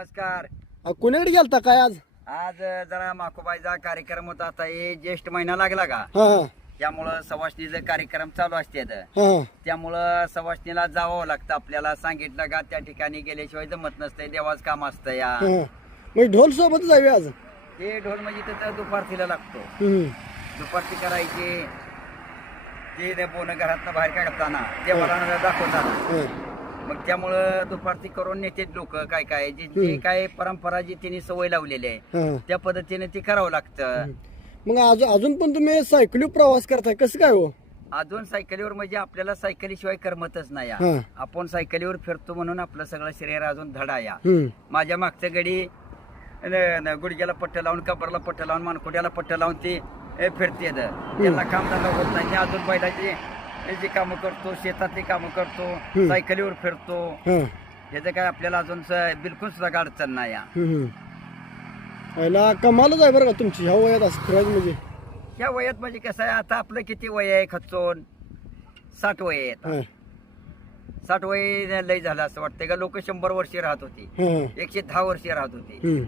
नमस्कार. कुणीकडे गेलता काय आज? आज जरा माकोबाईचा कार्यक्रम होता. आता हे ज्येष्ठ महिना लागला का, हा त्यामुळं सवासणीचे कार्यक्रम चालू असतात. हा त्यामुळं सवासणीला जावं लागतं. आपल्याला सांगितलं का त्या ठिकाणी गेल्याशिवाय जमत नसतंय. देवाच काम असतं या. हा. मग ढोल सोबत जावे आज. ते ढोल म्हणजे तिथं दुपारतीला लागतो. हम्म. दुपारती करायची. ते बोन घरातनं बाहेर काढताना देवाला दाखवताना हा. मग त्यामुळं दुपारती करून नेते लोक. काय काय जे काय परंपरा जी त्यांनी सवय लावलेली आहे हा. त्या पद्धतीने ती करावं लागतं. मग अजून पण तुम्ही सायकलीवर प्रवास करताय, कसं काय हो? अजून सायकलीवर म्हणजे आपल्याला सायकलीशिवाय करमतच नाही. हा. आपण सायकलीवर फिरतो म्हणून आपलं सगळं शरीर अजून धडा या. हम्म. माझ्या मागच्या गडी गुडघ्याला पट्ट लावून, कबरला पट्ट लावून, मानकुट्याला पट्ट लावून ती फिरते. त्यांना काम धंदा होत नाही. मी अजून बैलाची जी कामं करतो, शेतातली कामं करतो, सायकलीवर फिरतो. हा. याचं काय आपल्याला अजून बिलकुल सुद्धा अडचण नाही या. पहिला कमालच आहे बरं का तुमची ह्या वयात असं फिरायचं म्हणजे. ह्या वयात म्हणजे कसं आहे, आता आपलं किती वय आहे खचून 60 वय आहे. हा. 60 वय लय झालं असं वाटतंय का. लोक 100 वर्षे राहत होती, हा. 110 वर्षे राहत होती. हम्म.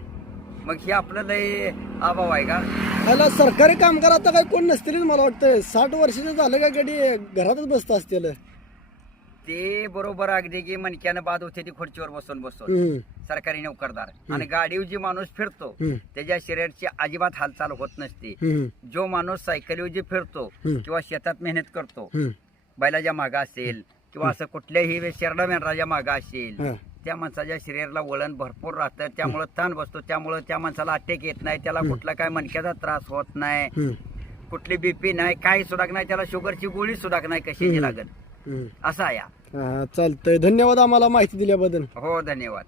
मग हे आपलं लय अभाव आहे का. पहिला सरकारी कामगार आता काय कोण नसतील मला वाटतं. 60 वर्षाचं झालं का गडी घरातच बसत असतील. ते बरोबर अगदी की मणक्यानं बाद होते ती खुर्चीवर बसून बसून हम्म. सरकारी नोकरदार. आणि गाडीवर जी माणूस फिरतो त्याच्या शरीराची अजिबात हालचाल होत नसते. हम्म. जो माणूस सायकलीवर जी फिरतो किंवा शेतात मेहनत करतो, हम्म. बैलाच्या मागा असेल किंवा असं कुठल्याही शेरडा मेंढराच्या मागा असेल, हा. त्या माणसाच्या शरीराला वळण भरपूर राहतं. त्यामुळं ताण बसतो. त्यामुळं त्या माणसाला अटॅक येत नाही. त्याला कुठला काय मणक्याचा त्रास होत नाही, हम्म. कुठली बीपी नाही, काही सुद्धा नाही. त्याला शुगरची गोळी सुद्धा नाही कशाची लागत. हम्म. असा या. हा, चालतंय. धन्यवाद आम्हाला माहिती दिल्याबद्दल. हो, धन्यवाद.